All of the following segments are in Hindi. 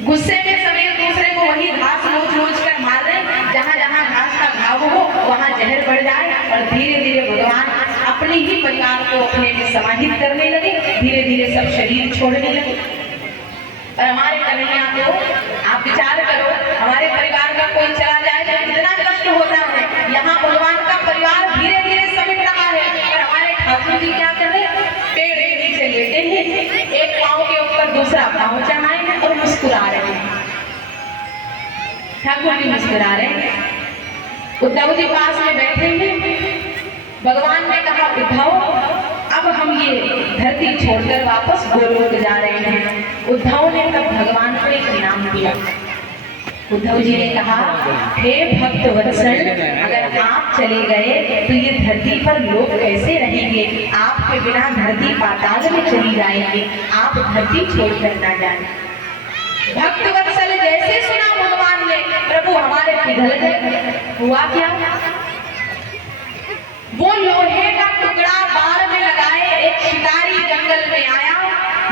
गुस्से में सभी एक दूसरे को वही घास नोच नोच कर मार रहे, जहाँ जहाँ घास का घाव हो वहाँ जहर बढ़ जाए, और धीरे धीरे भगवान अपने ही परिवार को अपने में समाहित करने लगे, धीरे धीरे सब शरीर छोड़ने लगे। और हमारे कन्हैया को आप विचार करो, हमारे परिवार का कोई चला जाए तो कितना कष्ट होता है। यहाँ भगवान का परिवार धीरे धीरे समिट रहा है, और हमारे ठाकुर जी क्या कर रहे हैं, पेड़ के नीचे लेटे हैं, एक पाँव के ऊपर दूसरा पाँव चढ़ाए हैं और मुस्कुरा रहे हैं। ठाकुर जी मुस्कुरा रहे हैं। उद्धव जी पास में बैठे हैं। भगवान ने कहा, उद्धव अब हम ये धरती छोड़कर वापस गोलोक जा रहे हैं। उद्धव ने तब भगवान को एक इनाम दिया। उद्धव जी ने कहा, हे भक्त वत्सल, अगर आप चले गए तो ये धरती पर लोग कैसे रहेंगे? आपके बिना धरती पाताल में चली जाएगी, आप धरती छोड़कर ना जाएं। भक्त वत्सल जैसे सुना भगवान ने, प्रभु हमारे पिघल गए। हुआ क्या? वो लोहे का टुकड़ा बाड़ में लगाए एक शिकारी जंगल में आया।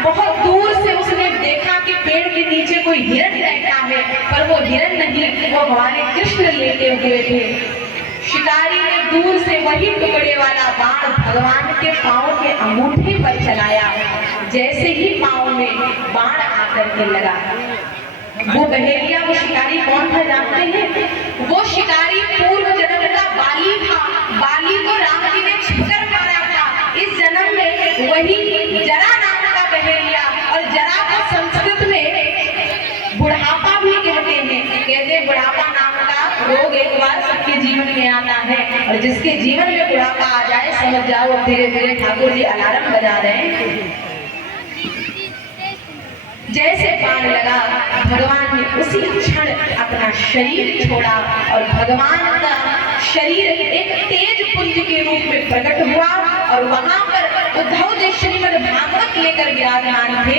बहुत दूर से उसने देखा कि पेड़ के नीचे कोई हिरण बैठा है, पर वो हिरण नहीं, वो हमारे कृष्ण लेटे हुए थे। शिकारी ने दूर से वही टुकड़े वाला बाण भगवान के पांव के अंगूठे पर चलाया। जैसे ही पांव में बाण आकर के लगा, वो बहेलिया, वो शिकारी कौन था जानते हैं? वो शिकारी पूर्व जन्म का बाली था। बाली को राम जी ने छिपकर मारा था। इस जन्म में वही जरा नाम का बहेलिया, और जरा को संस्कृत में बुढ़ापा भी कहते हैं। कहते बुढ़ापा नाम का रोग एक बार सबके जीवन में आता है, और जिसके जीवन में बुढ़ापा आ जाए समझ जाओ धीरे धीरे ठाकुर जी अलार्म बजा रहे हैं। जैसे बाण लगा, भगवान ने उसी क्षण अपना शरीर छोड़ा, और भगवान का शरीर एक तेज पुंज के रूप में प्रकट हुआ, और वहां पर उद्धव जी श्रीमद् भागवत लेकर विराजमान थे।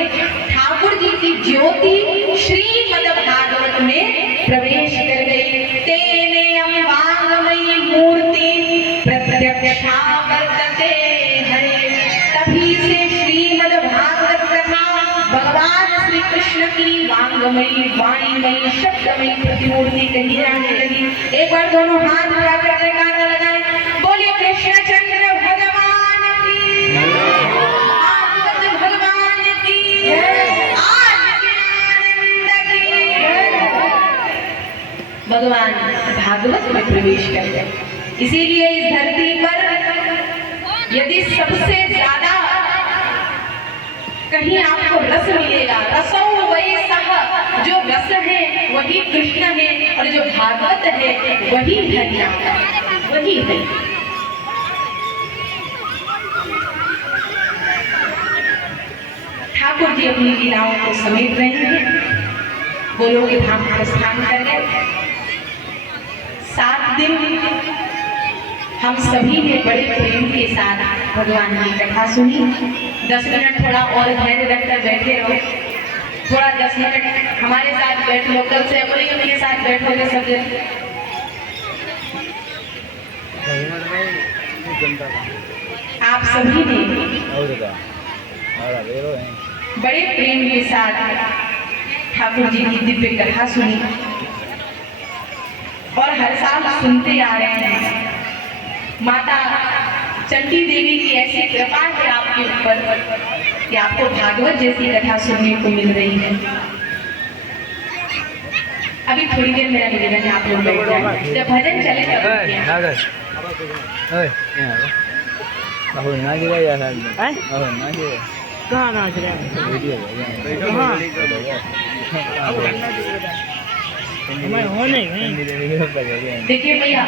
ठाकुर जी की ज्योति श्रीमद् भागवत में प्रवेश कर गई। तेने अम्बांगमयी मूर्ति प्रत्यक्षा वर्तते हरे। तभी से श्रीमद् भागवत कथा भगवान श्री कृष्ण की वांगमयी, वाणीमयी, शब्दमयी प्रतिमूर्ति कही जाने लगी। एक बार दोनों हाथ उठाकर जयकारा लगाएं, बोलिए कृष्णचंद्र भगवान की, भागवत भगवान की, आज ज्ञानंद की। भगवान भागवत में प्रवेश कर गए। इसीलिए इस धरती पर यदि सबसे ज्यादा कहीं आपको रस मिलेगा, रसो वही सह, जो रस है वही कृष्ण है, और जो भागवत है वही हरिनाम, वही है। ठाकुर जी अपनी लीलाओं को समेट रहे हैं। गोलोक धाम प्रस्थान कर गए। 7 दिन हम सभी ने बड़े प्रेम के साथ भगवान की कथा सुनी। 10 मिनट थोड़ा और धैर्य रखकर बैठे रहो, थोड़ा 10 मिनट हमारे साथ बैठ लो। कल से अपने उनके साथ बैठोगे सब जन। आप सभी ने बड़े प्रेम के साथ ठाकुर जी की दिव्य कथा सुनी, और हर साल सुनते आ रहे हैं। माता चंडी देवी की ऐसी कृपा है आपके ऊपर कि आपको भागवत जैसी कथा सुनने को मिल रही है। अभी थोड़ी देर मेरा निवेदन है, आप लोग बैठ जाएं, जब भजन चले तब देखिए भैया।